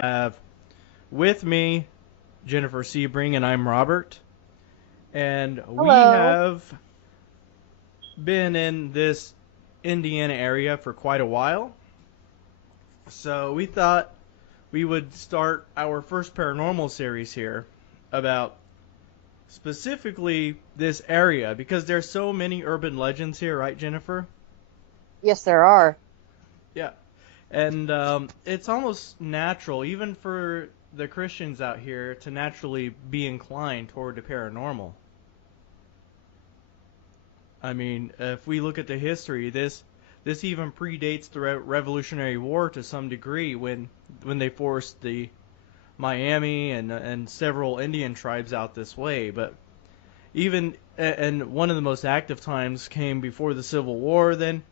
Have with me Jennifer Sebring, and I'm Robert. And we Hello. have been in this Indiana area for quite a while. So we thought we would start our first paranormal series here about specifically this area because there's so many urban legends here, right, Jennifer? Yes, there are. Yeah. And it's almost natural, even for the Christians out here, to naturally be inclined toward the paranormal. I mean, if we look at the history, this even predates the Revolutionary War to some degree when they forced the Miami and several Indian tribes out this way. But even and one of the most active times came before the Civil War. Then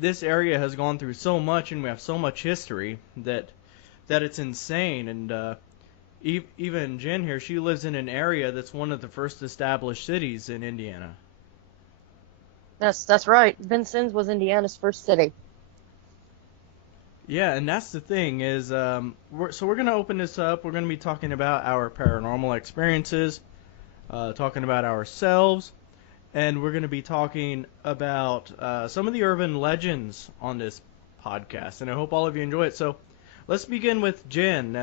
this area has gone through so much, and we have so much history that it's insane. And even Jen here, she lives in an area that's one of the first established cities in Indiana. That's right. Vincennes was Indiana's first city. Yeah, and that's the thing is, we're gonna open this up. We're gonna be talking about our paranormal experiences, talking about ourselves, and we're gonna be talking about some of the urban legends on this podcast. And I hope all of you enjoy it. So, let's begin with Jen.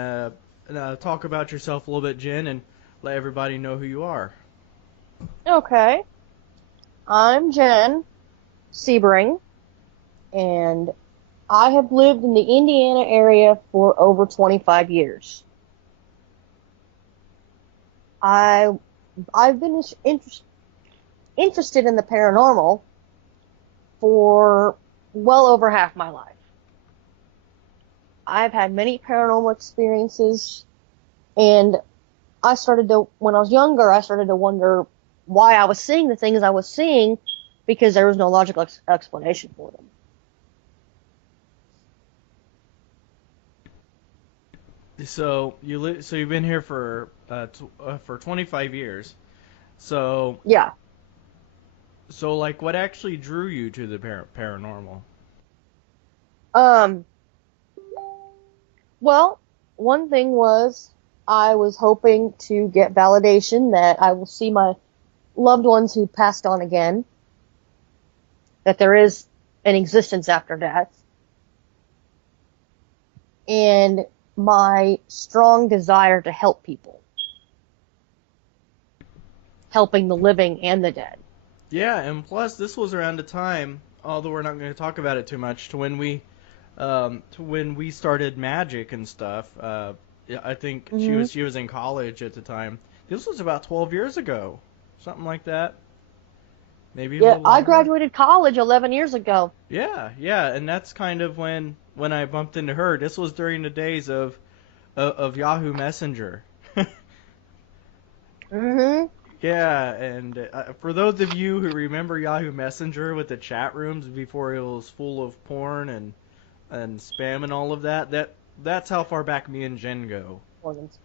Talk about yourself a little bit, Jen, and let everybody know who you are. Okay. I'm Jen Sebring, and I have lived in the Indiana area for over 25 years. I I've been interested in the paranormal for well over half my life. I've had many paranormal experiences, and when I was younger, I started to wonder why I was seeing the things I was seeing because there was no logical explanation for them. So you've been here for 25 years. So Yeah. so like, what actually drew you to the paranormal? Um, well, one thing was I was hoping to get validation that I will see my loved ones who passed on again, that there is an existence after death, and my strong desire to help people, helping the living and the dead. Yeah, and plus this was around the time, although we're not going to talk about it too much, to when we started magic and stuff. Yeah, I think she Hmm. was she was in college at the time. This was about 12 years ago, something like that, maybe a Yeah, little I longer. graduated college 11 years ago. Yeah, yeah, and that's kind of when I bumped into her. This was during the days of Yahoo Messenger. Hmm. Yeah, and for those of you who remember Yahoo Messenger with the chat rooms before it was full of porn and spam and all of that, that's how far back me and Jen go. Organs.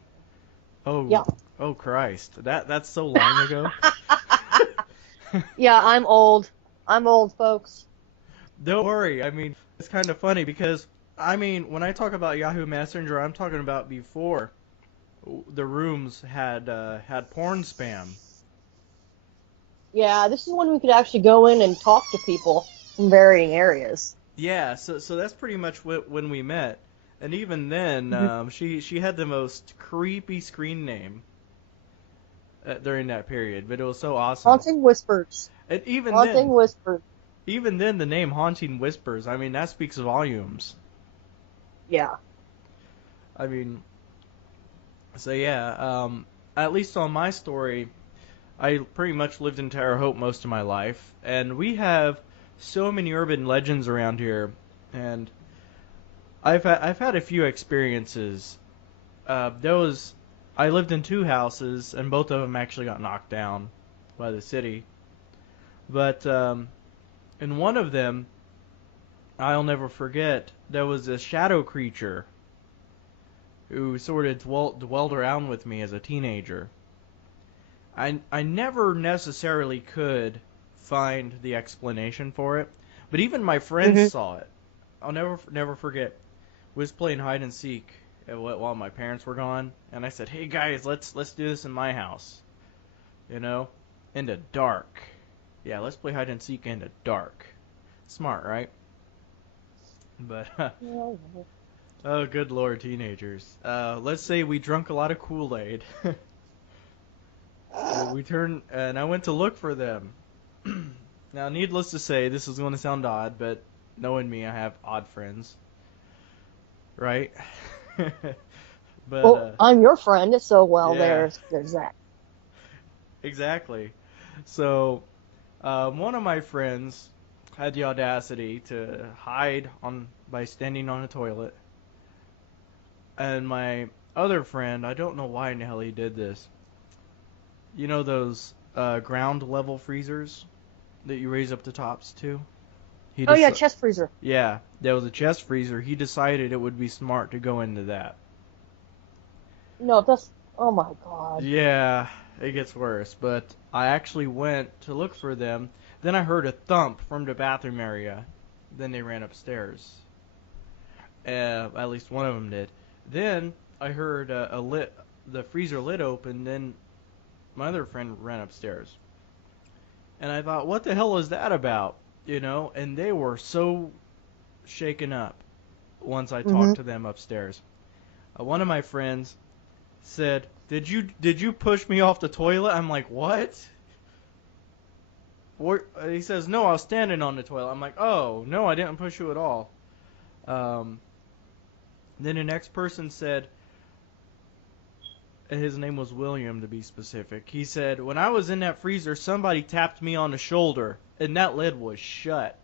Oh, Yeah. oh Christ, that's so long ago. Yeah, I'm old. I'm old, folks. Don't worry. I mean, it's kind of funny because I mean, when I talk about Yahoo Messenger, I'm talking about before the rooms had porn spam. Yeah, this is when we could actually go in and talk to people from varying areas. Yeah, so that's pretty much when we met, and even then, Mhm. she had the most creepy screen name during that period, but it was so awesome. Haunting whispers. And Haunting whispers. even then, the name Haunting Whispers, I mean, that speaks volumes. Yeah. I mean, so yeah, at least on my story, I pretty much lived in Terre Haute most of my life, and we have so many urban legends around here, and I've had a few experiences. Those I lived in two houses, and both of them actually got knocked down by the city. But in one of them, I'll never forget, there was a shadow creature who sort of dwelled around with me as a teenager. I never necessarily could find the explanation for it, but even my friends Hmm. saw it. I'll never forget. We was playing hide and seek, while my parents were gone, and I said, "Hey guys, let's do this in my house." You know, in the dark. Yeah, let's play hide and seek in the dark. Smart, right? But oh, good lord, teenagers. Let's say we drunk a lot of Kool-Aid. We turned, and I went to look for them. Now, needless to say, this is going to sound odd, but knowing me, I have odd friends, right? But Well, I'm your friend, so well, yeah, there's that. exactly. So, one of my friends had the audacity to hide on by standing on a toilet, and my other friend, I don't know why in the hell he did this. You know those ground level freezers that you raise up the tops to? He Oh just yeah, chest freezer. Yeah, there was a chest freezer. He decided it would be smart to go into that. No, that's oh my god. Yeah, it gets worse. But I actually went to look for them. Then I heard a thump from the bathroom area. Then they ran upstairs. At least one of them did. Then I heard the freezer lid open. Then my other friend ran upstairs. And I thought, what the hell is that about? You know? And they were so shaken up once I Mhm. talked to them upstairs. One of my friends said, "Did you push me off the toilet?" I'm like, "What?" He says, "No, I was standing on the toilet." I'm like, "Oh, no, I didn't push you at all." Um, then the next person said, his name was William to be specific. He said, "When I was in that freezer, somebody tapped me on the shoulder, and that lid was shut."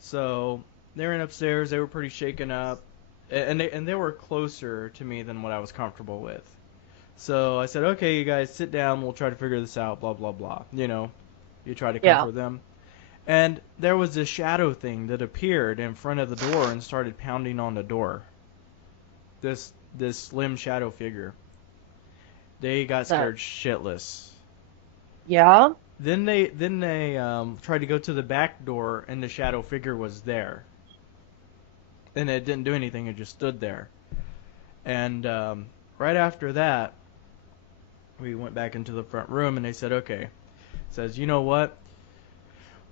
So they went upstairs. They were pretty shaken up, and they were closer to me than what I was comfortable with. So I said, "Okay, you guys sit down. We'll try to figure this out." Blah blah blah. You try to Yeah. comfort them. And there was this shadow thing that appeared in front of the door and started pounding on the door. This slim shadow figure. They got That. scared shitless. Yeah. Then they tried to go to the back door and the shadow figure was there. And it didn't do anything. It just stood there. And right after that, we went back into the front room and they said, "Okay." Says, "You know what?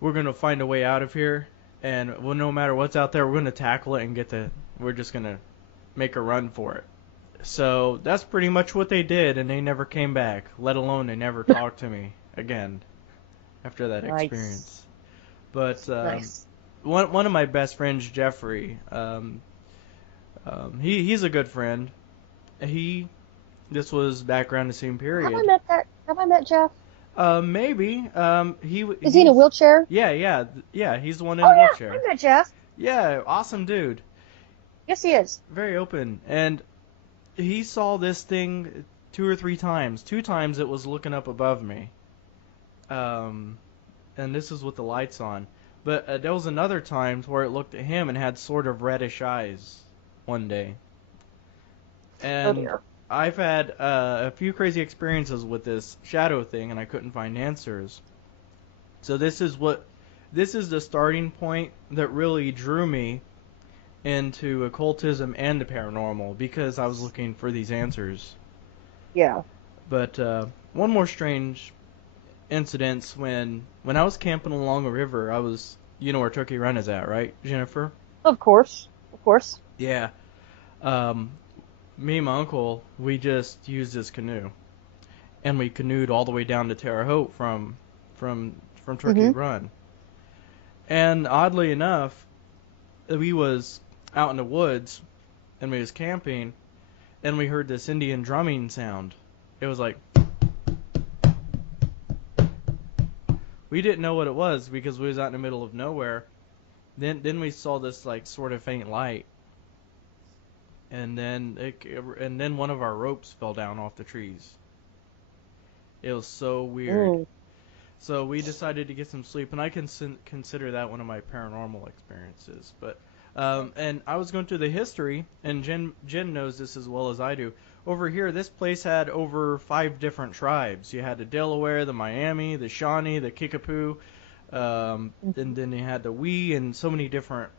We're gonna find a way out of here, and well, no matter what's out there, we're gonna tackle it and get the. We're just gonna make a run for it." So that's pretty much what they did, and they never came back. Let alone they never talked to me again after that Nice. experience. But Nice. one of my best friends, Jeffrey, he's a good friend. He This was back around the same Have I period. met that? Have I met Jeff? Maybe. Is he in a He's wheelchair? Yeah, yeah, yeah. He's the one in Oh the yeah, wheelchair. I met Jeff. Yeah, awesome dude. Yes, he is. Very open. And he saw this thing two or three times. Two times it was looking up above me. Um, and this is with the lights on. But there was another time where it looked at him and had sort of reddish eyes one day. Oh And dear. I've had a few crazy experiences with this shadow thing, and I couldn't find answers. So this is the starting point that really drew me into occultism and the paranormal because I was looking for these answers. Yeah. But one more strange incident when I was camping along a river. You know where Turkey Run is at, right, Jennifer? Of course. Of course. Yeah. Um, Me and my uncle, we just used this canoe, and we canoed all the way down to Terre Haute from from Turkey Mhm. Run. And oddly enough, we was out in the woods and we was camping and we heard this Indian drumming sound. It was like we didn't know what it was because we was out in the middle of nowhere. Then we saw this like sort of faint light, and then one of our ropes fell down off the trees. It was so weird. Mm. So we decided to get some sleep, and I can consider that one of my paranormal experiences. But and I was going through the history, and Jen knows this as well as I do. Over here, this place had over 5 different tribes. You had the Delaware, the Miami, the Shawnee, the Kickapoo, and then you had the Wee, and so many different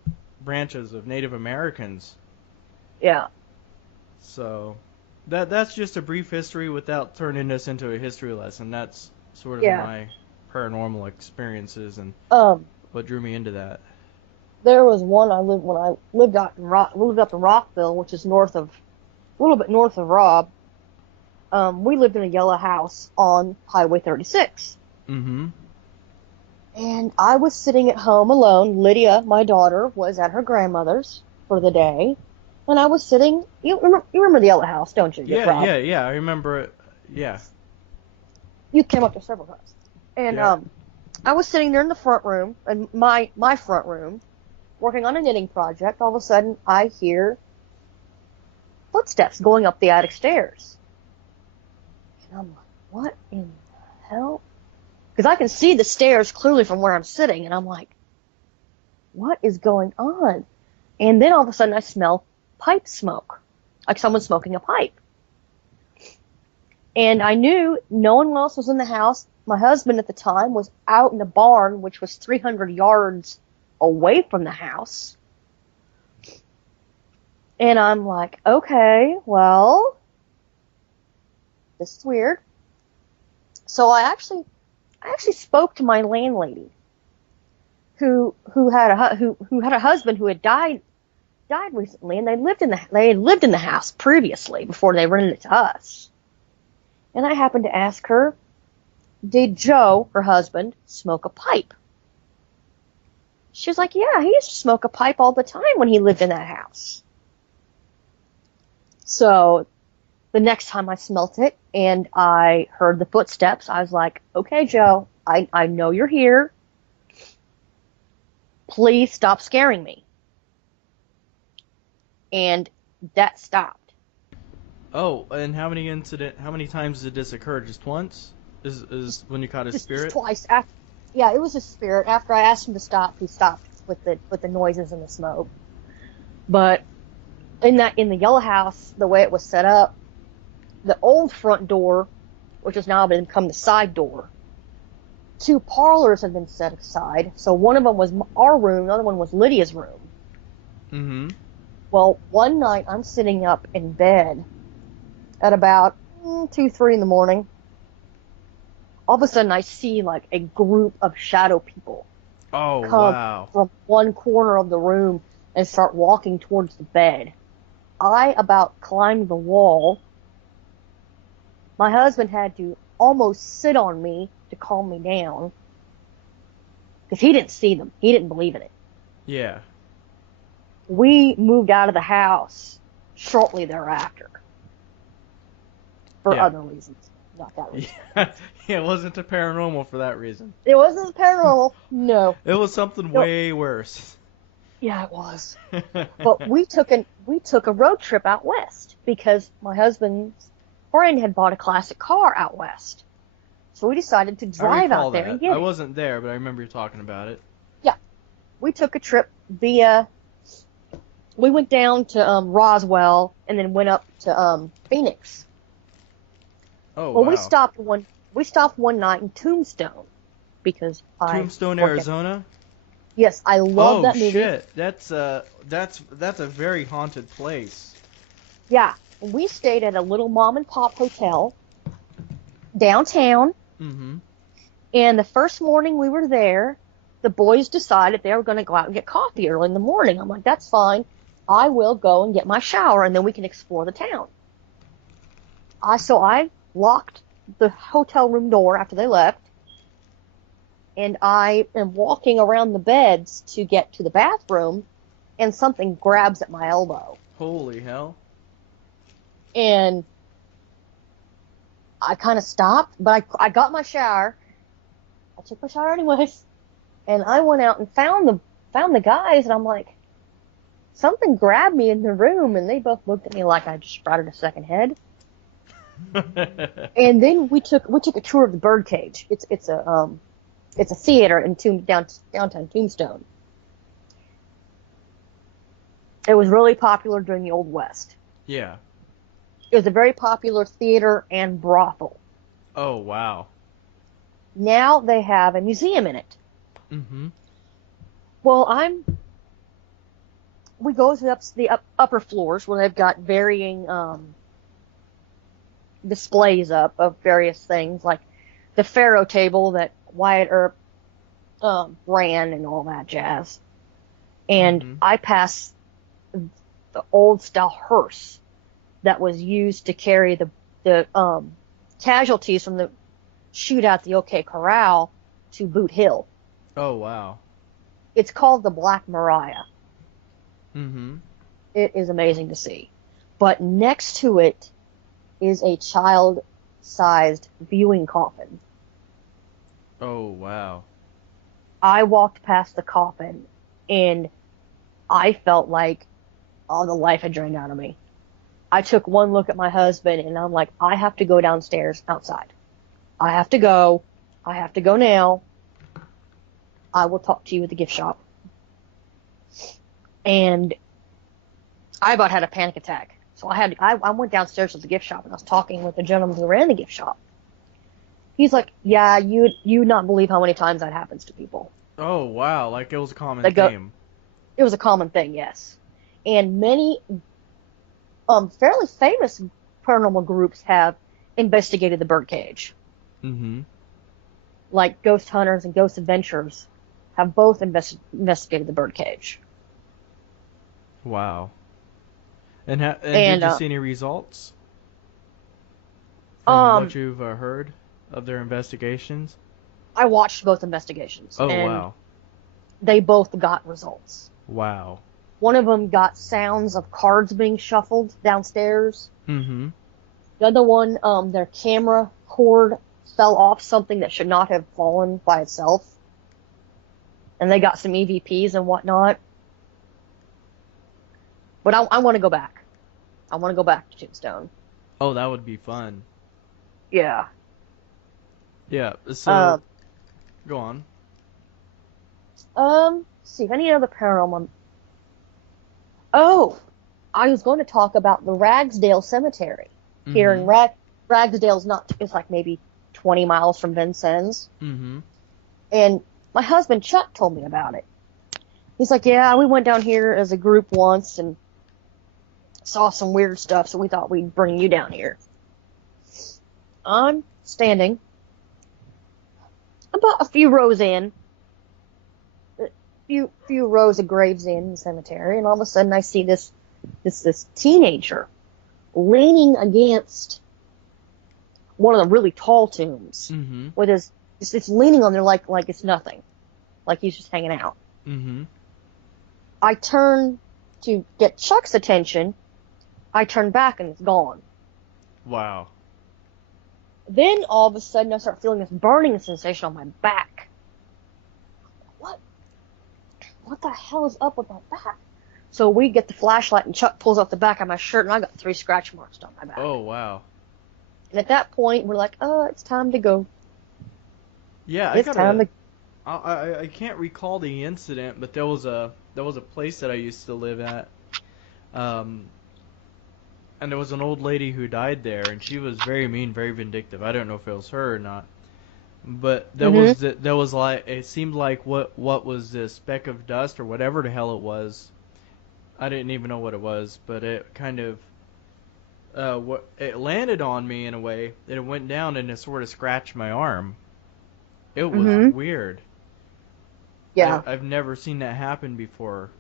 branches of Native Americans. Yeah. So that's just a brief history without turning this into a history lesson. That's sort of Yeah. my paranormal experiences and Um, what drew me into that. there was one I lived when I lived out in we lived up in Rockville, which is a little bit north of Robb. We lived in a yellow house on Highway 36. Mm-hmm. And I was sitting at home alone. Lydia, my daughter, was at her grandmother's for the day. And I was sitting, you remember the yellow house, don't you, Yeah, Rob? yeah, yeah. I remember it. Yeah. You came up there several times. And Yep. I was sitting there in the front room, in my front room, working on a knitting project. All of a sudden, I hear footsteps going up the attic stairs. And I'm like, what in the hell? Because I can see the stairs clearly from where I'm sitting, and I'm like, what is going on? And then all of a sudden I smell pipe smoke, like someone smoking a pipe. And I knew no one else was in the house. My husband at the time was out in the barn, which was 300 yards away from the house. And I'm like, okay, well, this is weird. So I actually spoke to my landlady, who had a husband who had died recently, and they had lived in the house previously before they rented it to us. And I happened to ask her, did Joe, her husband, smoke a pipe? She was like, yeah, he used to smoke a pipe all the time when he lived in that house. So the next time I smelt it and I heard the footsteps, I was like, okay, Joe, I know you're here. Please stop scaring me. And that stopped. Oh, and how many times did this occur? Just once? Is when you caught his Just spirit? twice. Yeah, it was a spirit. After I asked him to stop, he stopped with the noises and the smoke. But in the yellow house, the way it was set up, the old front door, which has now become the side door, two parlors had been set aside. So one of them was our room, the other one was Lydia's room. Mm-hmm. Well, one night I'm sitting up in bed at about 2, 3 in the morning. All of a sudden I see like a group of shadow people Oh, come wow. from one corner of the room and start walking towards the bed. I about climbed the wall. My husband had to almost sit on me to calm me down because he didn't see them. He didn't believe in it. Yeah. We moved out of the house shortly thereafter for Yeah. other reasons, not that reason. Yeah. Yeah, it wasn't a paranormal for that reason. It wasn't paranormal. No. It was something No. way worse. Yeah, it was. But we took a road trip out west because my husband's friend had bought a classic car out west. So we decided to I drive recall out there and that. get I it. wasn't there, but I remember you talking about it. Yeah. We took a trip we went down to Roswell and then went up to Phoenix. Oh, Well, wow. we stopped one night in Tombstone because I Tombstone, work at. Arizona? Yes, I love Oh that movie. shit. That's a very haunted place. Yeah, we stayed at a little mom and pop hotel downtown, Mm-hmm. and the first morning we were there, the boys decided they were going to go out and get coffee early in the morning. I'm like, that's fine. I will go and get my shower, and then we can explore the town. So I locked the hotel room door after they left, and I am walking around the beds to get to the bathroom, and something grabs at my elbow. Holy hell. And I kind of stopped, but I got my shower. I took my shower anyways, and I went out and found the guys, and I'm like, something grabbed me in the room, and they both looked at me like I just sprouted a second head. And then we took a tour of the birdcage. It's a theater in downtown Tombstone. It was really popular during the Old West. Yeah. It was a very popular theater and brothel. Oh, wow. Now they have a museum in it. Mm-hmm. Well, we go to the upper floors where they've got varying displays up of various things, like the Pharaoh table that Wyatt Earp ran and all that jazz. And Mm-hmm. I pass the old style hearse that was used to carry the casualties from the shootout at the OK Corral to Boot Hill. Oh, wow. It's called the Black Mariah. Mm-hmm. It is amazing to see. But next to it is a child-sized viewing coffin. Oh, wow. I walked past the coffin and I felt like all the life had drained out of me. I took one look at my husband and I'm like, I have to go downstairs outside. I have to go. I have to go now. I will talk to you at the gift shop. And I about had a panic attack. So I went downstairs to the gift shop and I was talking with the gentleman who ran the gift shop. He's like, yeah, you not believe how many times that happens to people. Oh, wow. Like it was a common They go, theme. it was a common thing, yes. And many fairly famous paranormal groups have investigated the birdcage. Mm-hmm. Like Ghost Hunters and Ghost Adventures have both investigated the birdcage. Wow. And And did you see any results from um, what you've heard of their investigations? I watched both investigations, Oh, and wow. they both got results. Wow. One of them got sounds of cards being shuffled downstairs. Mm-hmm. The other one, their camera cord fell off something that should not have fallen by itself. And they got some EVPs and whatnot. But I want to go back. I want to go back to Tombstone. Oh, that would be fun. Yeah. Yeah, Uh, so go on. let's see, any other paranormal. Oh, I was going to talk about the Ragsdale Cemetery here in Mm-hmm. Ragsdale's not. It's like maybe 20 miles from Vincennes. Mm-hmm. And my husband Chuck told me about it. He's like, yeah, we went down here as a group once and saw some weird stuff, so we thought we'd bring you down here. I'm standing about a few rows in, few rows of graves in the cemetery, and all of a sudden I see this teenager leaning against one of the really tall tombs Mm-hmm. with his it's leaning on there like it's nothing, like he's just hanging out. Mm-hmm. I turn to get Chuck's attention. I turn back and it's gone. Wow. Then all of a sudden I start feeling this burning sensation on my back. What the hell is up with my back? So we get the flashlight and Chuck pulls off the back of my shirt and I got 3 scratch marks on my back. Oh, wow. And at that point we're like, it's time to go. Yeah, It's time to. I can't recall the incident, but there was a place that I used to live at, and there was an old lady who died there, and she was very mean, very vindictive. I don't know if it was her or not, but there was like it seemed like what was this speck of dust or whatever the hell it was. I didn't even know what it was, but it kind of it landed on me in a way, and it went down and it sort of scratched my arm. It was weird. Yeah. I've never seen that happen before.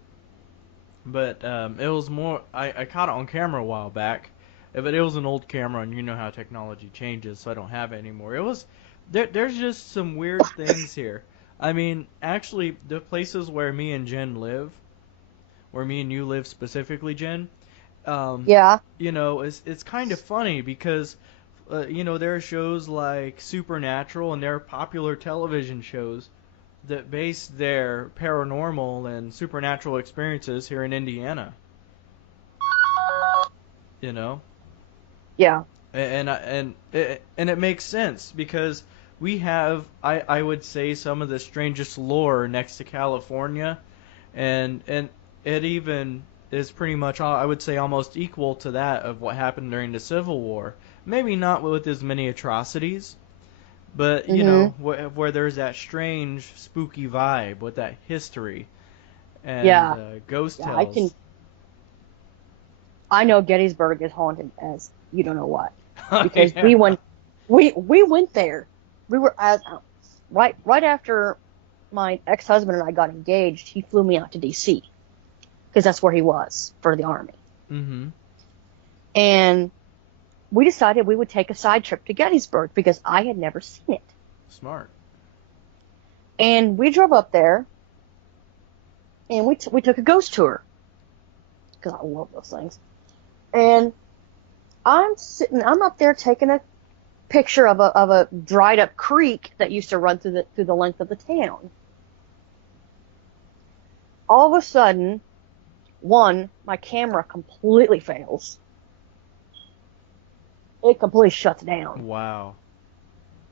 But it was more. I caught it on camera a while back, but it was an old camera, and you know how technology changes, so I don't have it anymore. It was there's just some weird things here. I mean, actually, the places where me and Jen live, where me and you live specifically, Jen. Yeah. You know, it's kind of funny because you know, there are shows like Supernatural, and there are popular television shows that base their paranormal and supernatural experiences here in Indiana. You know, Yeah. and it makes sense because we have I would say some of the strangest lore next to California, and it even is pretty much I would say almost equal to that of what happened during the Civil War. Maybe not with as many atrocities, but you know where there's that strange spooky vibe with that history and Yeah. ghost Yeah. I can. tales. I know Gettysburg is haunted as you don't know what because Yeah. we went there. We were right after my ex-husband and I got engaged. He flew me out to D.C. because that's where he was for the army, Mm-hmm. and we decided we would take a side trip to Gettysburg because I had never seen it. Smart. And we drove up there, and we took a ghost tour because I love those things. And I'm up there taking a picture of a dried up creek that used to run through the length of the town. All of a sudden, my camera completely fails. It completely shuts down. Wow.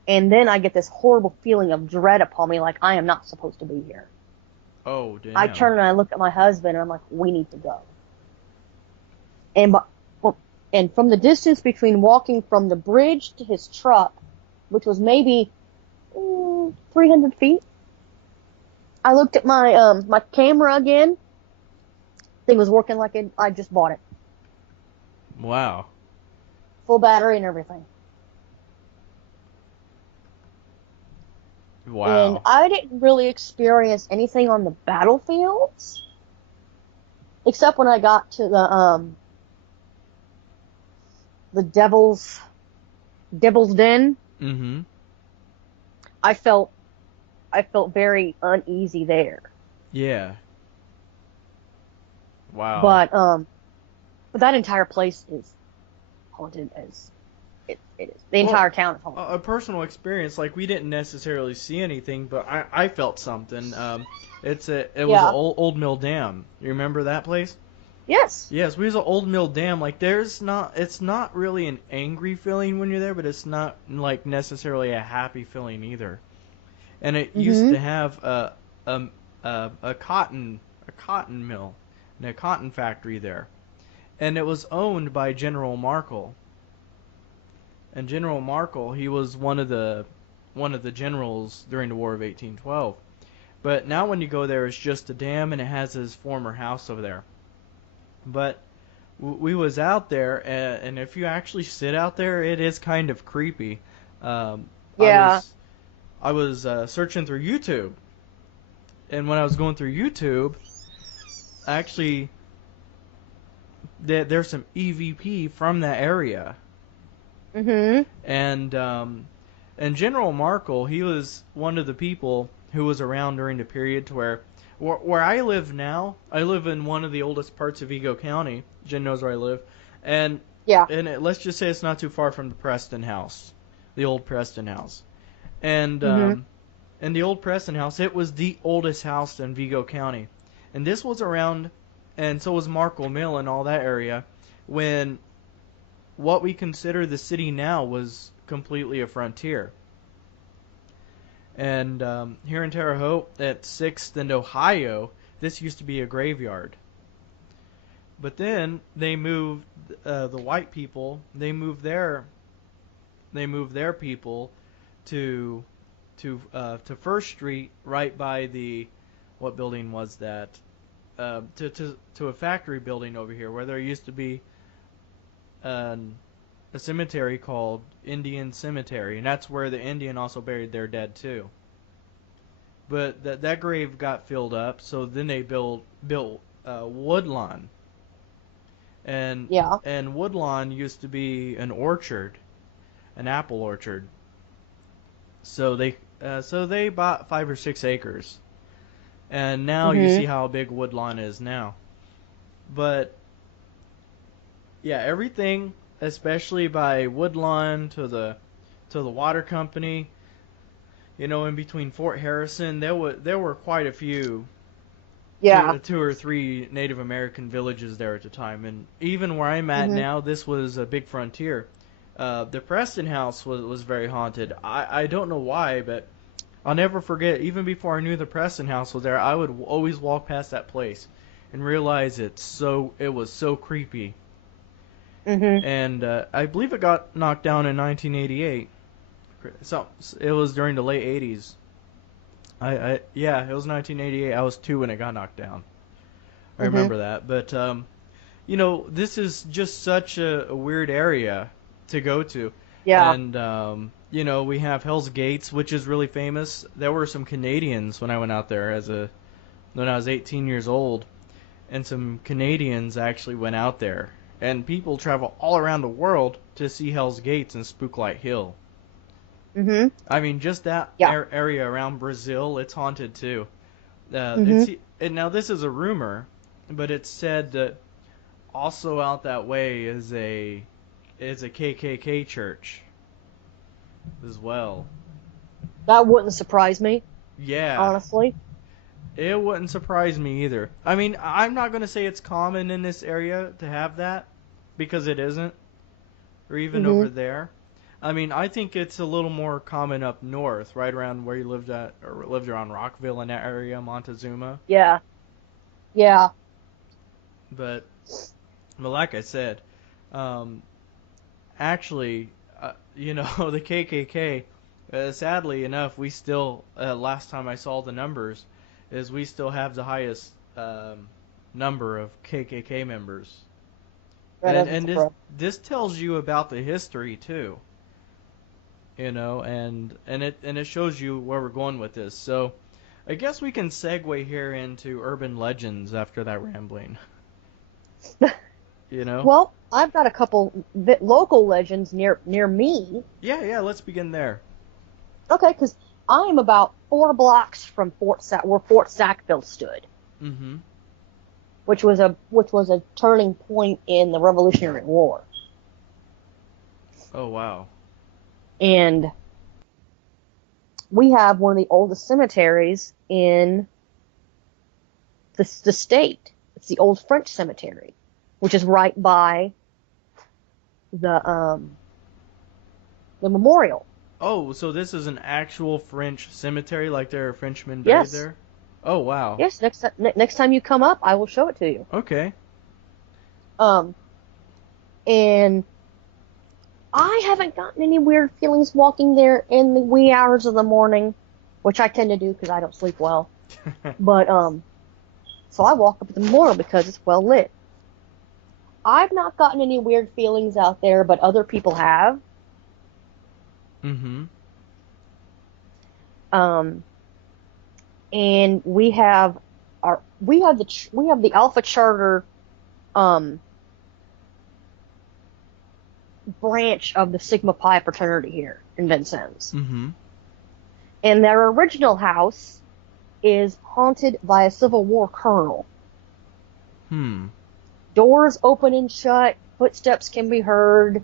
And then I get this horrible feeling of dread upon me, like I am not supposed to be here. Oh, I damn. turn and I look at my husband and I'm like, we need to go. And and from the distance between walking from the bridge to his truck, which was maybe 300 feet, I looked at my camera again. Thing was working like I just bought it, Wow. full battery and everything. And Wow. I didn't really experience anything on the battlefields, except when I got to the Devil's Den. Mm-hmm. I felt very uneasy there. Yeah. Wow. But that entire place is haunted as it is. The Well, entire town is haunted. a personal experience, like we didn't necessarily see anything, but I felt something. It was an Yeah. old mill dam. You remember that place? Yes. Yes, we was an old mill dam. Like it's not really an angry feeling when you're there, but it's not like necessarily a happy feeling either. And it used Mhm. to have a a cotton mill and a cotton factory there, and it was owned by General Markle. And General Markle, he was one of the generals during the War of 1812. But now when you go there, it's just a dam, and it has his former house over there. But we was out there, and if you actually sit out there, it is kind of creepy. Um, I Yeah. was I was searching through YouTube, and when I was going through YouTube, actually there's some EVP from that area, Mhm. and General Markle, he was one of the people who was around during the period to where I live now. I live in one of the oldest parts of Eagle County. Jen knows where I live, and Yeah. let's just say it's not too far from the Preston House, the old Preston House, and Mhm. in the old Preston House, it was the oldest house in Vigo County, and this was around, and so was Markle Mill and all that area, when what we consider the city now was completely a frontier. And here in Terre Haute at 6th and Ohio, this used to be a graveyard. But then they moved the white people. They moved their people to to First Street, right by the what building was that? To a factory building over here, where there used to be an, a cemetery called Indian Cemetery, and that's where the Indian also buried their dead too. But that grave got filled up, so then they built Woodlawn, and Yeah. Woodlawn used to be an orchard, an apple orchard. So they bought 5 or 6 acres, and now you see Mhm. how big Woodlawn is now. But yeah, everything, especially by Woodlawn to the water company, in between Fort Harrison, there were quite a few, Yeah. two or three Native American villages there at the time, and even where I'm at Mhm. now, this was a big frontier. The Preston House was very haunted. I don't know why, but I'll never forget. Even before I knew the Preston House was there, I would always walk past that place and realize it was so creepy. Mhm. And I believe it got knocked down in 1988. So it was during the late 80s. Yeah, it was 1988. I was 2 when it got knocked down. I Mhm. remember that. But this is just such a weird area to go to. Yeah. And, we have Hell's Gates, which is really famous. There were some Canadians when I went out there when I was 18 years old, and some Canadians actually went out there. And people travel all around the world to see Hell's Gates and Spooklight Hill. Mhm. I mean, just that Yeah. area around Brazil, it's haunted too. Mhm. And now this is a rumor, but it's said that also out that way is a KKK church as well. That wouldn't surprise me, Yeah, honestly. it wouldn't surprise me either. I mean, I'm not gonna say it's common in this area to have that because it isn't, or even over Mhm. there. I mean, I think it's a little more common up north, right around where you lived at, or lived around Rockville in that area, Montezuma. Yeah. Yeah. But, but like I said, um, actually, the KKK. Sadly enough, we still last time I saw the numbers, is we still have the highest number of KKK members, That doesn't and this surprise. this tells you about the history too, and it shows you where we're going with this. So, I guess we can segue here into urban legends after that rambling. You know? Well, I've got a couple local legends near me. Yeah. Let's begin there. Okay, because I am about 4 blocks from where Fort Sackville stood, Mm-hmm. which was a turning point in the Revolutionary War. Oh wow. And we have one of the oldest cemeteries in the state. It's the Old French Cemetery, which is right by the memorial. Oh, so this is an actual French cemetery, like there are Frenchmen buried Yes, there? Oh, wow. yes. Next time you come up, I will show it to you. Okay. Um, and I haven't gotten any weird feelings walking there in the wee hours of the morning, which I tend to do because I don't sleep well. But so I walk up to the memorial because it's well lit. I've not gotten any weird feelings out there, but other people have. Mm-hmm. Um, and we have the Alpha Charter um branch of the Sigma Pi fraternity here in Vincennes. Mm-hmm. And their original house is haunted by a Civil War colonel. Hmm. Doors open and shut, footsteps can be heard.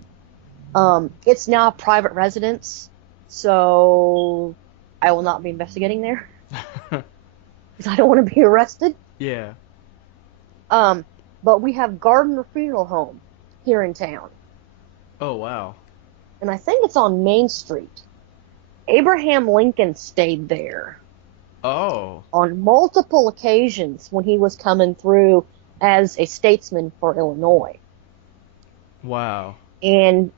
It's now a private residence, so I will not be investigating there because I don't want to be arrested. Yeah. But we have Gardner Funeral Home here in town, Oh, wow. and I think it's on Main Street. Abraham Lincoln stayed there Oh. on multiple occasions when he was coming through as a statesman for Illinois. Wow. And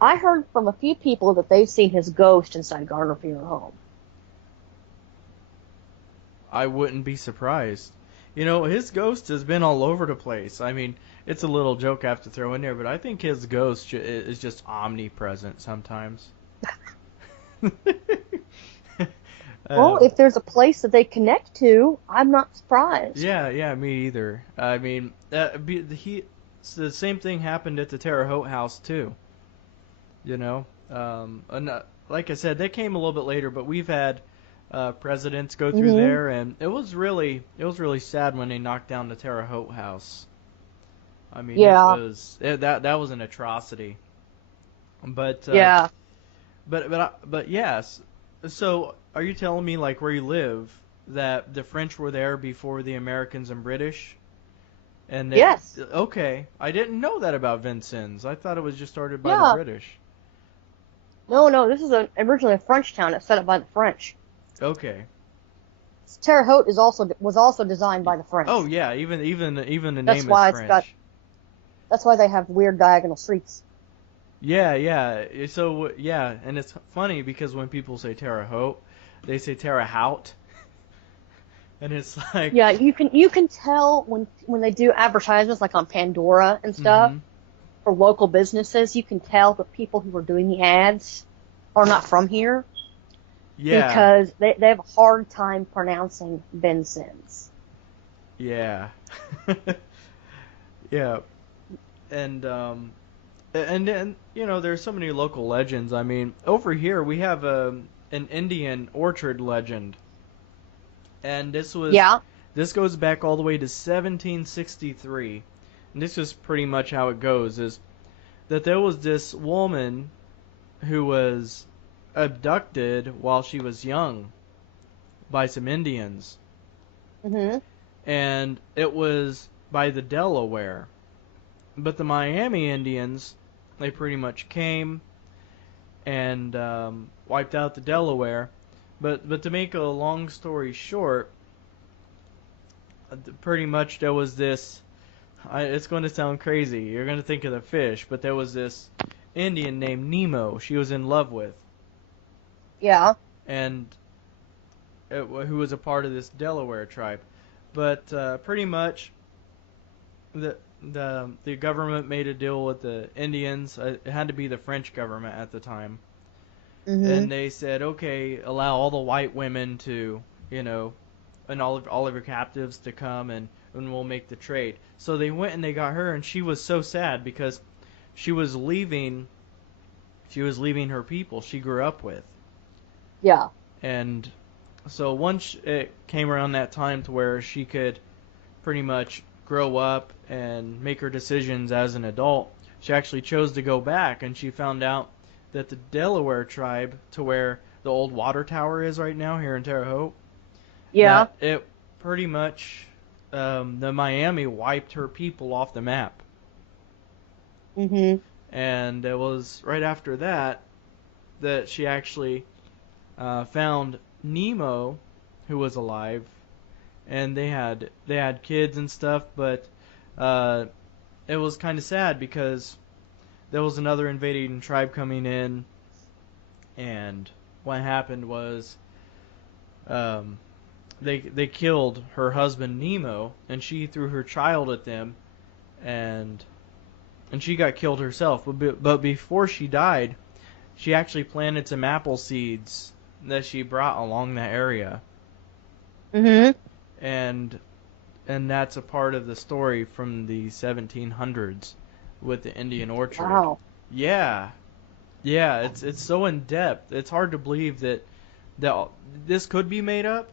I heard from a few people that they've seen his ghost inside Gardner Funeral Home. I wouldn't be surprised. His ghost has been all over the place. I mean, it's a little joke I have to throw in there, but I think his ghost is just omnipresent sometimes. Well, Uh, if there's a place that they connect to, I'm not surprised. yeah, me either. I mean, the same thing happened at the Terre Haute house too. And like I said, they came a little bit later, but we've had presidents go through Hmm. there, and it was really sad when they knocked down the Terre Haute house. I mean, Yeah, that was an atrocity. But yeah. but yes. So, are you telling me, like, where you live, that the French were there before the Americans and British? And Yes. okay, I didn't know that about Vincennes. I thought it was just started by the Yeah. British. No, this is originally a French town. It's set up by the French. Okay. Terre Haute was also designed by the Oh French. yeah, even the That's name is why it's got. French. That's why they have weird diagonal streets. Yeah. So yeah, and it's funny because when people say Terre Haute, they say Terre Haute, And it's like, Yeah, you can tell when they do advertisements like on Pandora and stuff mm-hmm. for local businesses, you can tell the people who are doing the ads are not from here Yeah, because they have a hard time pronouncing Benson's. yeah. Yeah. And and there's so many local legends. I mean, over here we have an Indian orchard legend, and Yeah. this goes back all the way to 1763. And this is pretty much how it goes: is that there was this woman who was abducted while she was young by some Indians, Mhm. and it was by the Delaware. But the Miami Indians, they pretty much came and wiped out the Delaware. But to make a long story short, pretty much there was this. It's going to sound crazy. You're going to think of the fish, but there was this Indian named Nemo. She was in love with, Yeah. and who was a part of this Delaware tribe. But pretty much the government made a deal with the Indians. It had to be the French government at the time, Mhm. and they said, okay, allow all the white women to, and all of your captives to come, and we'll make the trade. So they went and they got her, and she was so sad because she was leaving. She was leaving her people she grew up with, Yeah. and so once it came around that time to where she could pretty much grow up and make her decisions as an adult, she actually chose to go back, and she found out that the Delaware tribe, to where the old water tower is right now here in Terre Haute, Yeah. that it pretty much the Miami wiped her people off the map, Mhm. and it was right after that that she actually found Nemo, who was alive, and they had kids and stuff, but uh, it was kind of sad because there was another invading tribe coming in, and what happened was um, they killed her husband Nemo, and she threw her child at them, and she got killed herself. But before she died, she actually planted some apple seeds that she brought along the area, Mhm. and that's a part of the story from the 1700s with the Indian orchard. Wow. Yeah, yeah, it's so in depth. It's hard to believe that this could be made up.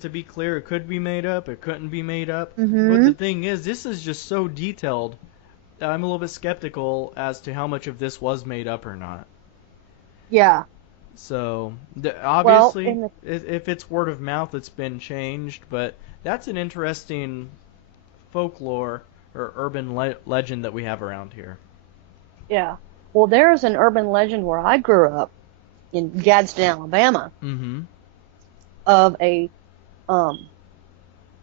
To be clear, it could be made up. It couldn't be made up. But the Mhm. thing is, this is just so detailed that I'm a little bit skeptical as to how much of this was made up or not. Yeah. So Well, obviously, in the if it's word of mouth, it's been changed. But that's an interesting folklore or urban legend that we have around here. yeah. Well, there's an urban legend where I grew up in Gadsden, Alabama, Mm-hmm. of a um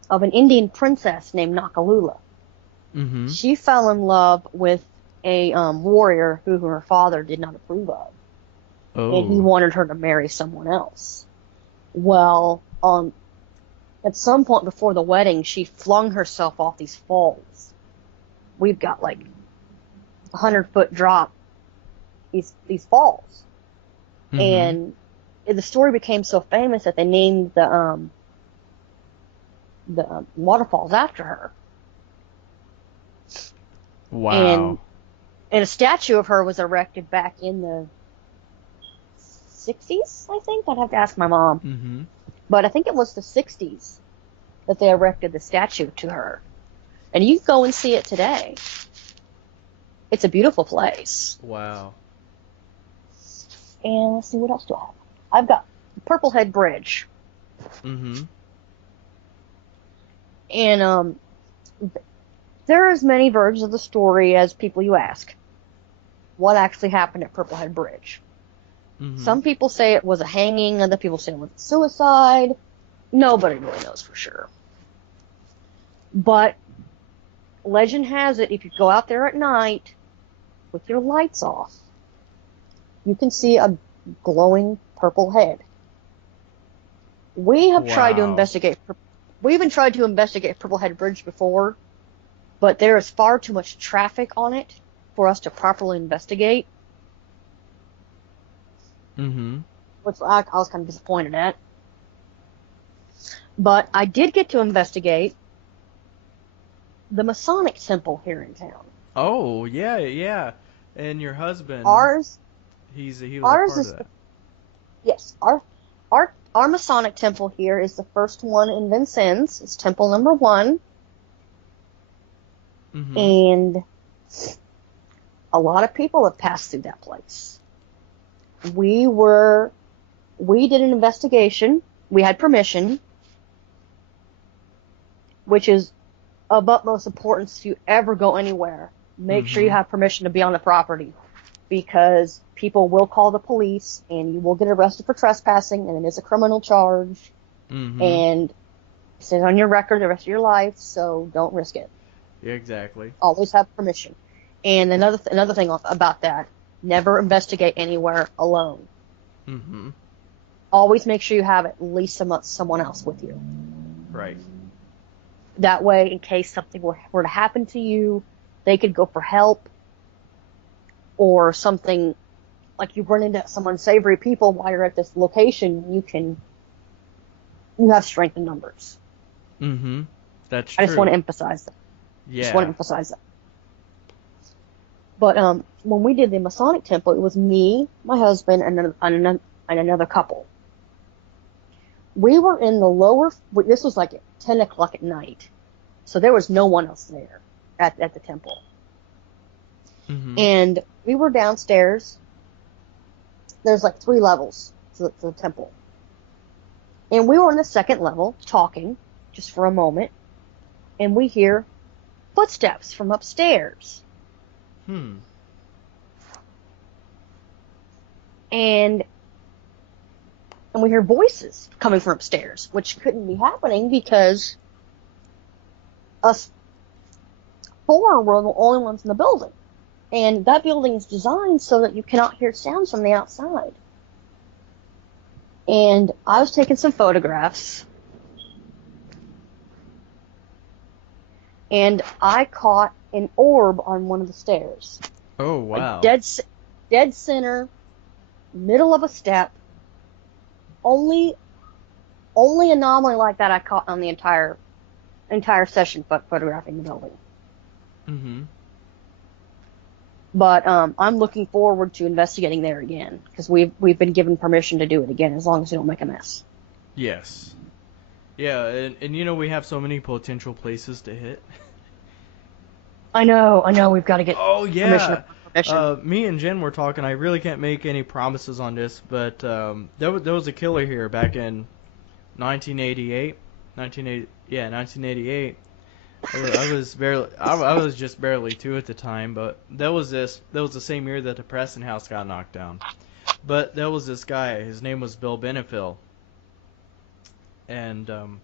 of an Indian princess named Nakalula. Mm-hmm. She fell in love with a warrior who her father did not approve of, and he Oh. wanted her to marry someone else. Well, at some point before the wedding, she flung herself off these falls. We've got like 100-foot drop, these falls, Mm-hmm. and the story became so famous that they named the waterfalls after her. And Wow. a statue of her was erected back in the 60s, I think. I'd have to ask my mom. Mm-hmm. But I think it was the 60s that they erected the statue to her. And you can go and see it today. It's a beautiful place. Wow. And let's see, what else do I have? I've got Purple Head Bridge. Mm-hmm. And there are as many versions of the story as people you ask. What actually happened at Purple Head Bridge? Mm-hmm. Some people say it was a hanging, other people say it was a suicide. Nobody really knows for sure. But legend has it, if you go out there at night with your lights off, you can see a glowing purple head. We have tried to Wow. investigate. We even tried to investigate Purplehead Bridge before, but there is far too much traffic on it for us to properly investigate, Mm-hmm. which I was kind of disappointed at. But I did get to investigate the Masonic Temple here in town. Oh, yeah, yeah. And your husband, Ours, he was a ours part of is that. yes, our Masonic Temple here is the first one in Vincennes. It's Temple number 1, Mm-hmm. and a lot of people have passed through that place. We were, we did an investigation. We had permission, which is of utmost importance if you ever go anywhere. Make sure you Mm-hmm. have permission to be on the property because people will call the police and you will get arrested for trespassing and it is a criminal charge Mm-hmm. and sit on your record the rest of your life, so don't risk it. Yeah, exactly. Always have permission. And another thing about that, never investigate anywhere alone. Mm-hmm. Always make sure you have at least someone else with you. Right. That way, in case something were to happen to you, they could go for help, or something like you run into some unsavory people while you're at this location, you have strength in numbers. Mm-hmm. That's I just want to true. emphasize that. Just want to Yeah. emphasize that. But when we did the Masonic Temple, it was me, my husband, and another couple. We were in the lower. This was like at 10 o'clock at night, so there was no one else there at the temple. Mm-hmm. And we were downstairs. There's like 3 levels to the temple, and we were on the second level talking just for a moment, and we hear footsteps from upstairs. Hmm. And we hear voices coming from upstairs, which couldn't be happening because us 4 were the only ones in the building. And that building is designed so that you cannot hear sounds from the outside. And I was taking some photographs, and I caught an orb on one of the stairs. Oh, Like wow. dead center, middle of a step. Only anomaly like that I caught on the entire session photographing the building. Mm-hmm. But I'm looking forward to investigating there again because we've been given permission to do it again as long as we don't make a mess. Yes. Yeah, and we have so many potential places to hit. I know. We've got to get Oh permission yeah. upon permission. Me and Jen were talking. I really can't make any promises on this, but there was a killer here back in 1988. 1980, yeah, 1988. I was just barely 2 at the time, but that was the same year that the Preston House got knocked down. But there was this guy. His name was Bill Benefill, and don't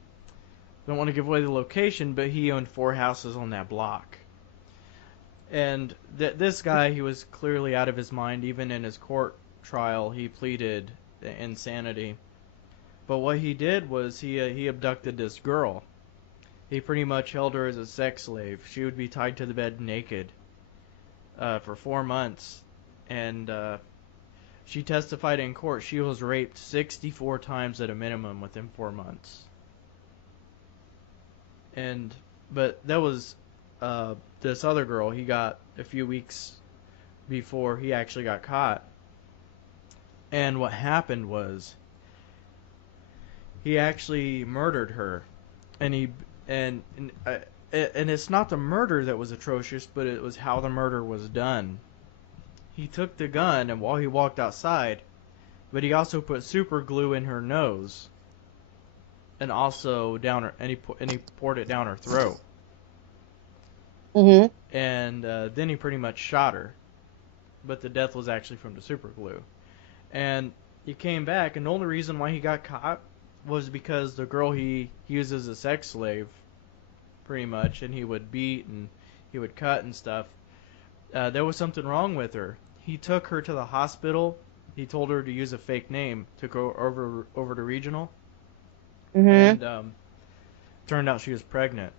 want to give away the location, but he owned 4 houses on that block. And this guy, he was clearly out of his mind. Even in his court trial, he pleaded insanity. But what he did was he abducted this girl. He pretty much held her as a sex slave. She would be tied to the bed naked for 4 months. And she testified in court she was raped 64 times at a minimum within 4 months. And but that was this other girl he got a few weeks before he actually got caught. And what happened was he actually murdered her, and he and it's not the murder that was atrocious, but it was how the murder was done. He took the gun, and while he walked outside, but he also put super glue in her nose, and also down her, and he poured it down her throat, Mm-hmm. and then he pretty much shot her, but the death was actually from the super glue. And he came back, and the only reason why he got caught was because the girl he used as a sex slave, pretty much, and he would beat and he would cut and stuff. There was something wrong with her. He took her to the hospital. He told her to use a fake name to go over to regional. Mhm. and turned out she was pregnant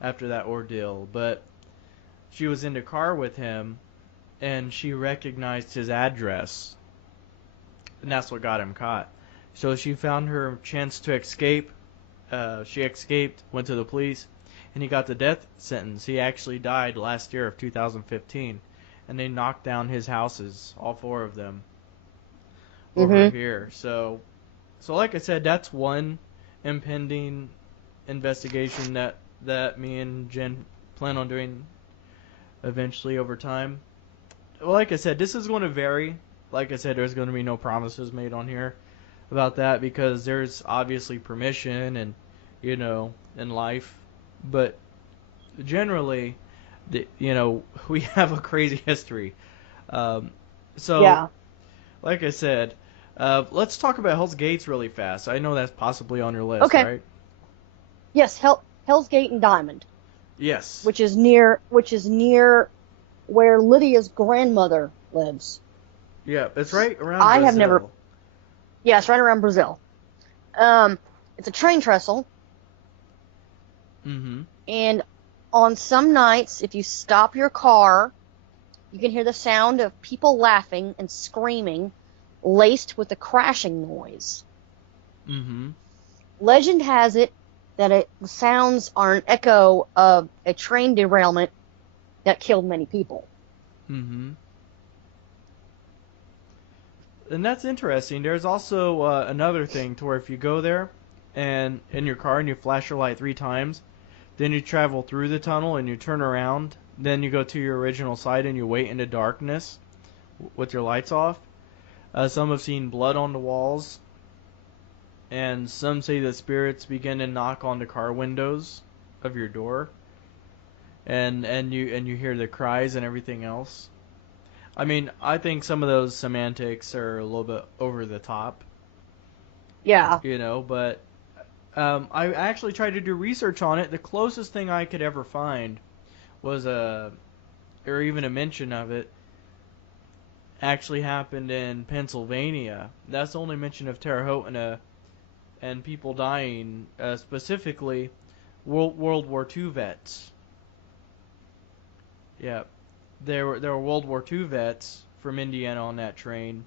after that ordeal. But she was in the car with him, and she recognized his address, and that's what got him caught. So she found her chance to escape. She escaped, went to the police, and he got the death sentence. He actually died last year of 2015, and they knocked down his houses, all four of them, over Mhm. here. So like I said, that's one impending investigation that me and Jen plan on doing eventually over time. Well, like I said, this is going to vary. Like I said, there's going to be no promises made on here about that because there's obviously permission and in life, but generally, we have a crazy history. Um, so, Yeah. like I said, let's talk about Hell's Gates really fast. I know that's possibly on your list, Okay. right? Yes, Hell's Gate and Diamond, Yes. which is near where Lydia's grandmother lives. Yeah, it's right around I have never. Brazil. Yes, right around Brazil. Um, it's a train trestle, Mm-hmm. and on some nights, if you stop your car, you can hear the sound of people laughing and screaming, laced with a crashing noise. Mm-hmm. Legend has it that the sounds are an echo of a train derailment that killed many people. Mm-hmm. And that's interesting. There's also another thing to where if you go there and in your car and you flash your light 3 times, then you travel through the tunnel and you turn around, then you go to your original site and you wait in the darkness with your lights off. Some have seen blood on the walls, and some say that spirits begin to knock on the car windows of your door, and you hear the cries and everything else. I mean, I think some of those semantics are a little bit over the top, Yeah. but I actually tried to do research on it. The closest thing I could ever find was or even a mention of it, actually happened in Pennsylvania. That's the only mention of Terre Haute and people dying, specifically World War II vets. Yeah, there were World War II vets from Indiana on that train.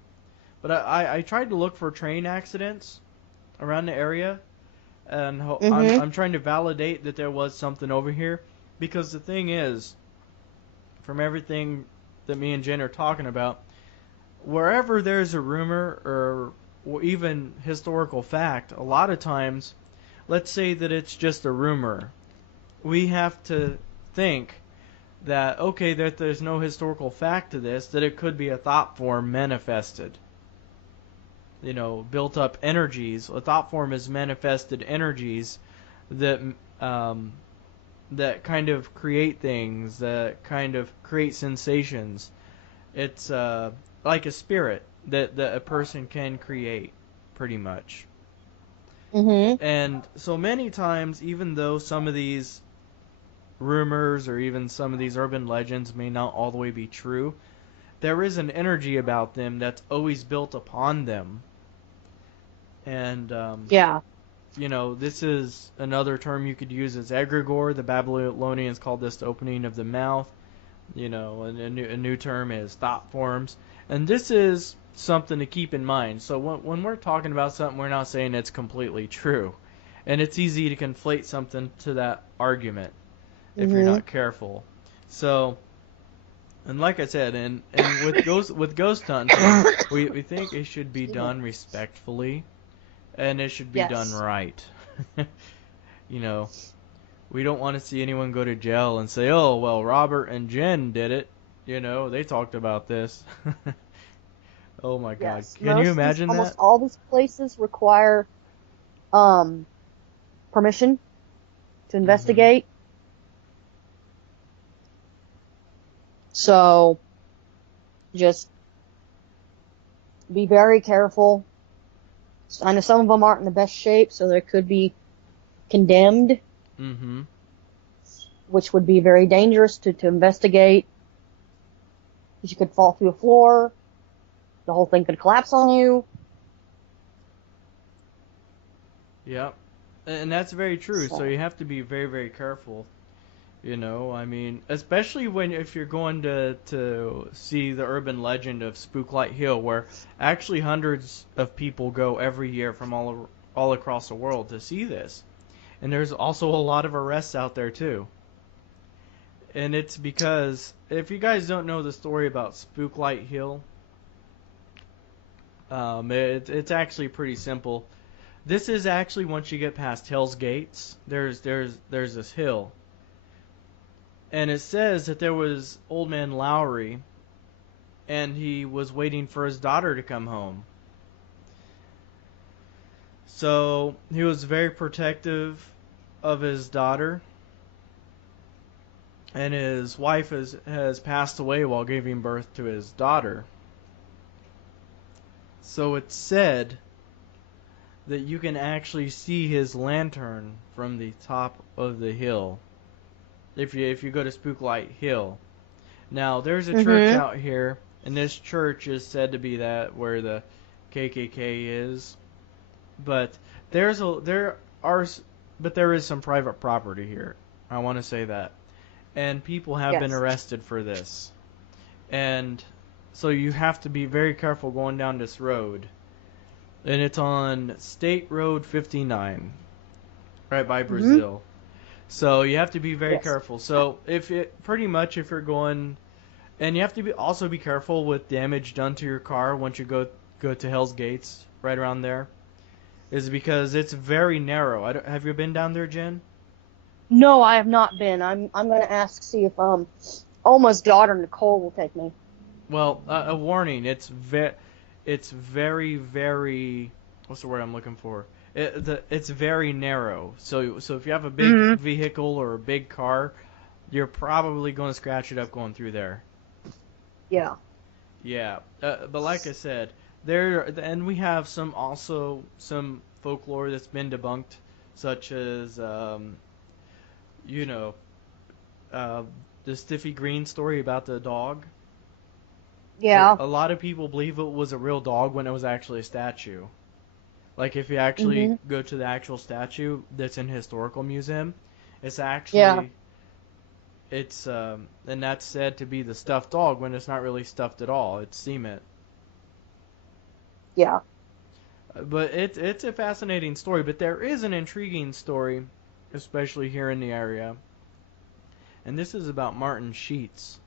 But I tried to look for train accidents around the area, and Mhm. I'm trying to validate that there was something over here, because the thing is, from everything that me and Jen are talking about, wherever there's a rumor or even historical fact, a lot of times, let's say that it's just a rumor, we have to think that okay, that there's no historical fact to this, that it could be a thought form manifested. Built up energies. A thought form is manifested energies that um, that kind of create things, that kind of create sensations. It's like a spirit that a person can create, pretty much. Mhm. And so many times, even though some of these rumors or even some of these urban legends may not all the way be true, there is an energy about them that's always built upon them. And Yeah. this is another term you could use as egregore. The Babylonians called this the opening of the mouth. And a new term is thought forms. And this is something to keep in mind. So when we're talking about something, we're not saying it's completely true. And it's easy to conflate something to that argument if you're Mhm. not careful. So, and like I said, and with ghost hunting, we think it should be Excuse me. done respectfully and it should be done Yes. right. you know, we don't want to see anyone go to jail and say, "Oh, well, Robert and Jen did it." They talked about this. Oh my God, Yes. can you imagine Almost that? all these places require um permission to Mm-hmm. investigate. So just be very careful. I know some of them aren't in the best shape, so they could be condemned, Mm-hmm. which would be very dangerous to investigate. Because you could fall through a floor, the whole thing could collapse on you. Yep. And that's very true. So So, you have to be very, very careful. You know, I mean, especially when if you're going to see the urban legend of Spooklight Hill, where actually hundreds of people go every year from all across the world to see this, and there's also a lot of arrests out there too. And it's because if you guys don't know the story about Spooklight Hill, it's actually pretty simple. This is actually once you get past Hell's Gates, there's this hill, and it says that there was Old Man Lowry, and he was waiting for his daughter to come home. So he was very protective of his daughter, and his wife has passed away while giving birth to his daughter. So it's said that you can actually see his lantern from the top of the hill if you go to Spooklight Hill. Now there's a church mhm. out here, and this church is said to be that where the KKK is, but there's a there are but there is some private property here. I want to say that, and people have been Yes. arrested for this, and so you have to be very careful going down this road, and it's on State Road 59, right by Mhm. Brazil. So you have to be very Yes. careful. So if you're going, and you have to also be careful with damage done to your car once you go to Hell's Gates, right around there, is because it's very narrow. Have you been down there, Jen? No, I have not been. I'm gonna ask see if Alma's daughter Nicole will take me. Well, a warning. It's very, very. What's the word I'm looking for? It's very narrow. So if you have a big Mhm. vehicle or a big car, you're probably going to scratch it up going through there. Yeah. Yeah, but like I said, there and we have some folklore that's been debunked, such as you know uh, the Stiffy Green story about the dog. Yeah. A lot of people believe it was a real dog when it was actually a statue. Like if you actually Mhm. go to the actual statue that's in historical museum, it's Yeah. actually it's and that's said to be the stuffed dog when it's not really stuffed at all. It's cement. Yeah. But it's a fascinating story. But there is an intriguing story, especially here in the area, and this is about Martin Sheets.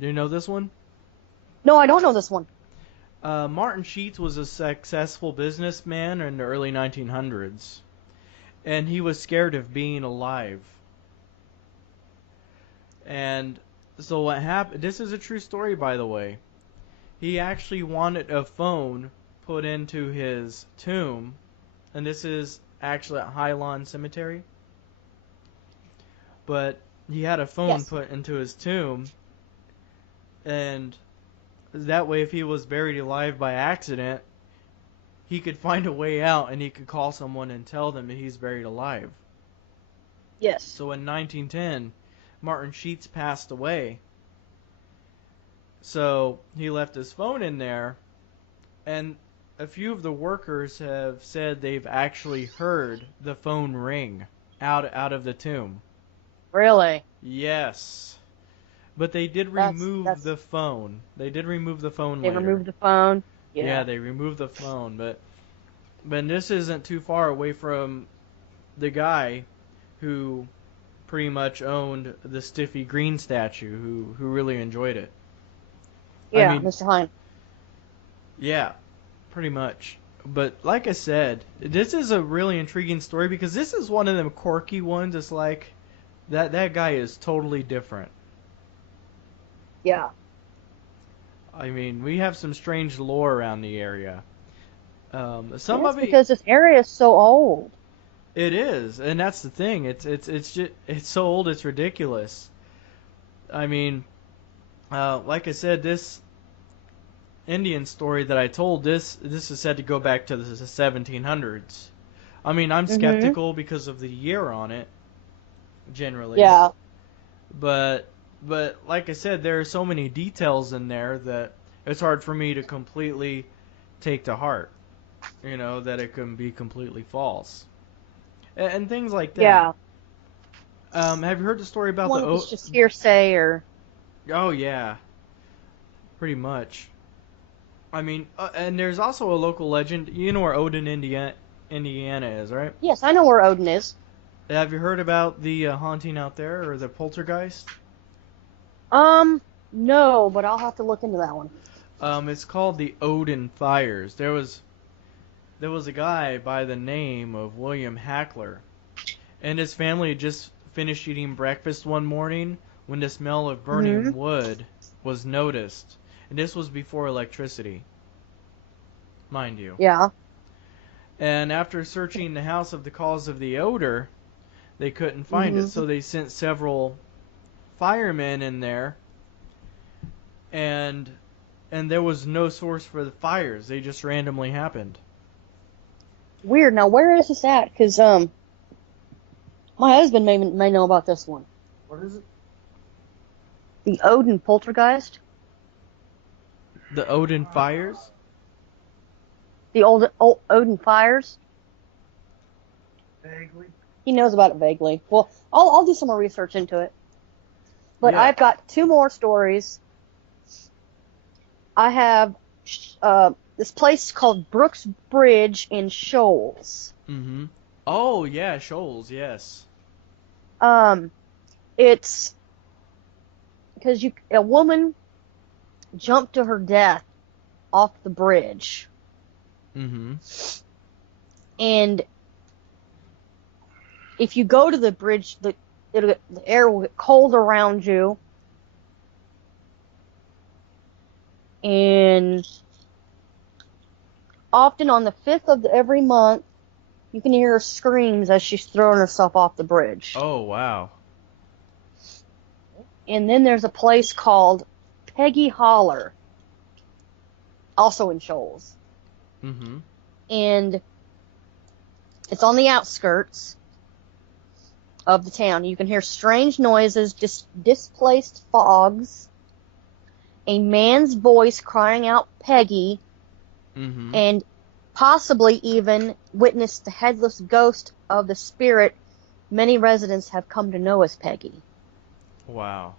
Do you know this one? No, I don't know this one. Martin Sheets was a successful businessman in the early 1900s, and he was scared of being alive. And so what happened? This is a true story, by the way. He actually wanted a phone put into his tomb, and this is actually at High Cemetery. But he had a phone Yes. put into his tomb, and that way, if he was buried alive by accident, he could find a way out and he could call someone and tell them that he's buried alive. Yes. So in 1910, Martin Sheets passed away. So he left his phone in there, and a few of the workers have said they've actually heard the phone ring out of the tomb. Really? Yes. But they did remove That's the phone. They did remove the phone they later. removed the phone. Yeah, Yeah. they removed the phone, but this isn't too far away from the guy who pretty much owned the Stiffy Green statue, who really enjoyed it. I Yeah, mean, Mr. Hine. yeah, pretty much. But like I said, this is a really intriguing story because this is one of them quirky ones. It's like that guy is totally different. Yeah. I mean, we have some strange lore around the area. Some Yes, of it because this area is so old. it is, and that's the thing. It's just it's so old, it's ridiculous. I mean, like I said, this Indian story that I told, this is said to go back to the 1700s. I mean, I'm Mhm. skeptical because of the year on it, generally, Yeah. but like I said, there are so many details in there that it's hard for me to completely take to heart. that it can be completely false, and things like that. Yeah. Have you heard the story about One was just hearsay or. Oh yeah, pretty much. I mean, and there's also a local legend. You know where Odin, Indiana is, right? Yes, I know where Odin is. Have you heard about the haunting out there or the poltergeist? Um, no, but I'll have to look into that one. It's called the Odin Fires. There was a guy by the name of William Hackler, and his family had just finished eating breakfast one morning when the smell of Hmm. burning wood was noticed, and this was before electricity, mind you. Yeah. And after searching the house of the cause of the odor, they couldn't find it, Hmm. so they sent several firemen in there, and there was no source for the fires. They just randomly happened. Weird. Now, where is this at? Because my husband may know about this one. What is it? The Odin Poltergeist. The Odin Fires? The old Odin Fires. Vaguely. He knows about it vaguely. Well, I'll do some more research into it. But Yeah. I've got two more stories. I have this place called Brooks Bridge in Shoals. Mm-hmm. Oh yeah, Shoals. Yes. Um, it's because a woman jumped to her death off the bridge, Mm-hmm. and if you go to the bridge, the air will get cold around you, and often on the 5th of every month, you can hear her screams as she's throwing herself off the bridge. Oh wow. And then there's a place called Peggy Holler, also in Shoals. Mm-hmm. And it's on the outskirts of the town. You can hear strange noises, displaced fogs, a man's voice crying out Peggy, Mm-hmm. and possibly even witnessed the headless ghost of the spirit many residents have come to know as Peggy. Wow.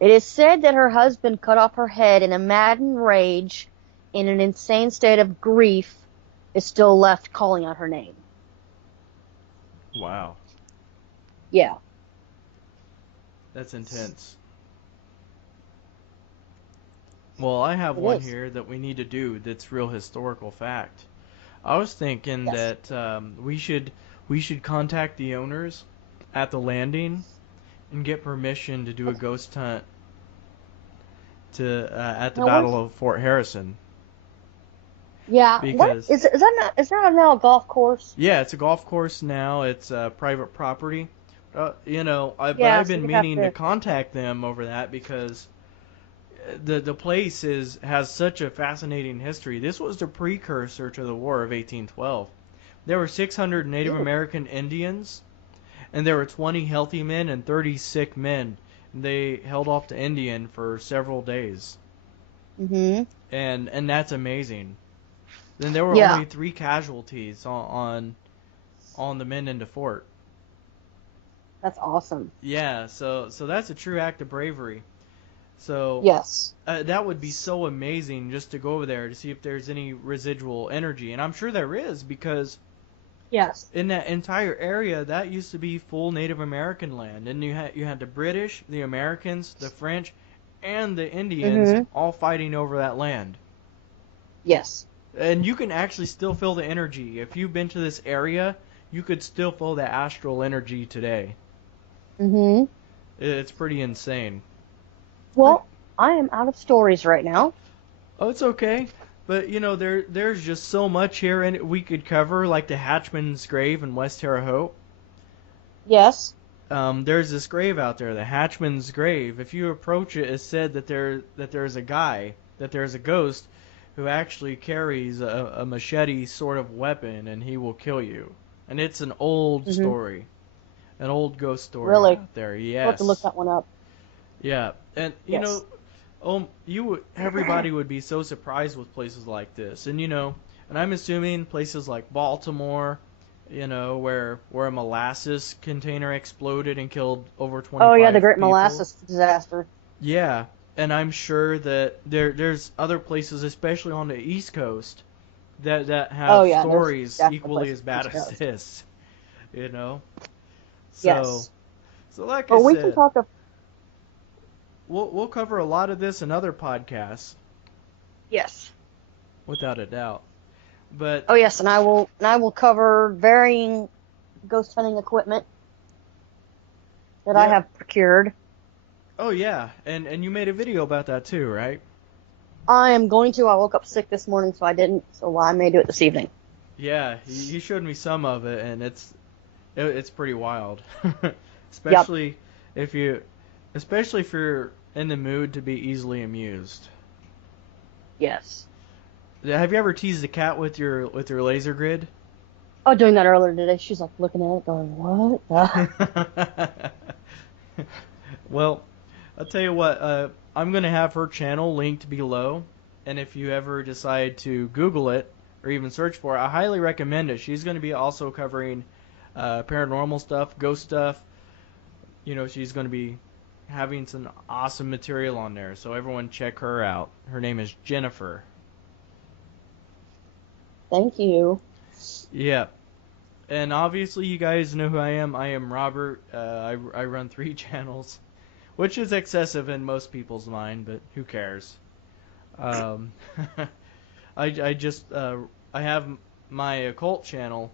It is said that her husband cut off her head in a maddened rage, in an insane state of grief, is still left calling out her name. Wow. Yeah. That's intense. Well, I have It one is. here that we need to do that's real historical fact. I was thinking Yes. that we should contact the owners at the landing and get permission to do a ghost hunt to at the Now where's? Battle of Fort Harrison Yeah. What because is? Is that not? Is that now a golf course? yeah, it's a golf course now. It's private property. But Yeah. I've So been we have meaning to to. contact them over that because the place has such a fascinating history. This was the precursor to the War of 1812. There were 600 Native Ooh. American Indians, and there were 20 healthy men and 30 sick men. They held off the Indian for several days, Mhm. and that's amazing. Then there were Yeah. only 3 casualties on the men in the fort. That's awesome. Yeah, so that's a true act of bravery. So Yes. that would be so amazing just to go over there to see if there's any residual energy, and I'm sure there is because Yes. in that entire area that used to be full Native American land, and you had the British, the Americans, the French, and the Indians Mhm. all fighting over that land. Yes. And you can actually still feel the energy. If you've been to this area, you could still feel the astral energy today. Mhm. It's pretty insane. Well, I am out of stories right now. Oh, it's okay. But there's just so much here, and we could cover like the Hatchman's grave in West Terre Haute. Yes. There's this grave out there, the Hatchman's grave. If you approach it, it's said that there's a guy, that there's a ghost who actually carries a machete sort of weapon, and he will kill you. And it's an old Mhm. story, an old ghost story Really. out there. We'll have to look Yes. that one up. Yeah, and Yes. everybody would be so surprised with places like this. And And I'm assuming places like Baltimore, where a molasses container exploded and killed over Oh yeah, the 25 Great people. Molasses disaster. Yeah, and I'm sure that there's other places, especially on the East Coast, that Oh have yeah, there's stories definitely equally places as on the bad East as Coast. this. You know. So Yes. so like I But we can said, talk of we'll cover a lot of this in other podcasts, yes. without a doubt. But Oh yes, and I will cover varying ghost hunting equipment that I yeah, have procured. oh yeah, and you made a video about that too, right? I am going to. I woke up sick this morning, so I didn't. So I may do it this evening. Yeah, you showed me some of it, and it's pretty wild, Yep. especially if you, especially if you're in the mood to be easily amused. Yes. Have you ever teased a cat with your laser grid? I was doing that earlier today. She's like looking at it, going, "What?" Well, I'll tell you what. I'm gonna have her channel linked below, and if you ever decide to Google it or even search for it, I highly recommend it. She's gonna be also covering paranormal stuff, ghost stuff. She's gonna be having some awesome material on there. So everyone check her out. Her name is Jennifer. Thank you. Yeah. And obviously, you guys know who I am. I am Robert. I run 3 channels, which is excessive in most people's mind, but who cares? Um, I just I have my occult channel,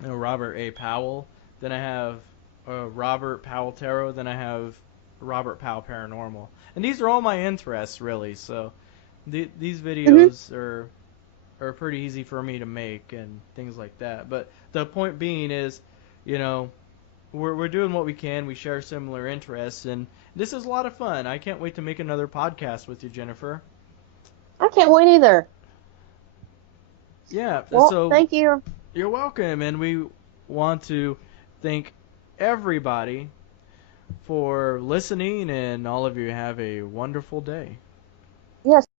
Robert A. Powell. Then I have Robert Powell Tarot. Then I have Robert Powell Paranormal. And these are all my interests, really. So these Hmm. videos are pretty easy for me to make and things like that. But the point being is, you know, we're doing what we can. We share similar interests, and this is a lot of fun. I can't wait to make another podcast with you, Jennifer. I can't wait either. Yeah, Well, so thank you. you're welcome, and we want to thank everybody for listening, and all of you have a wonderful day.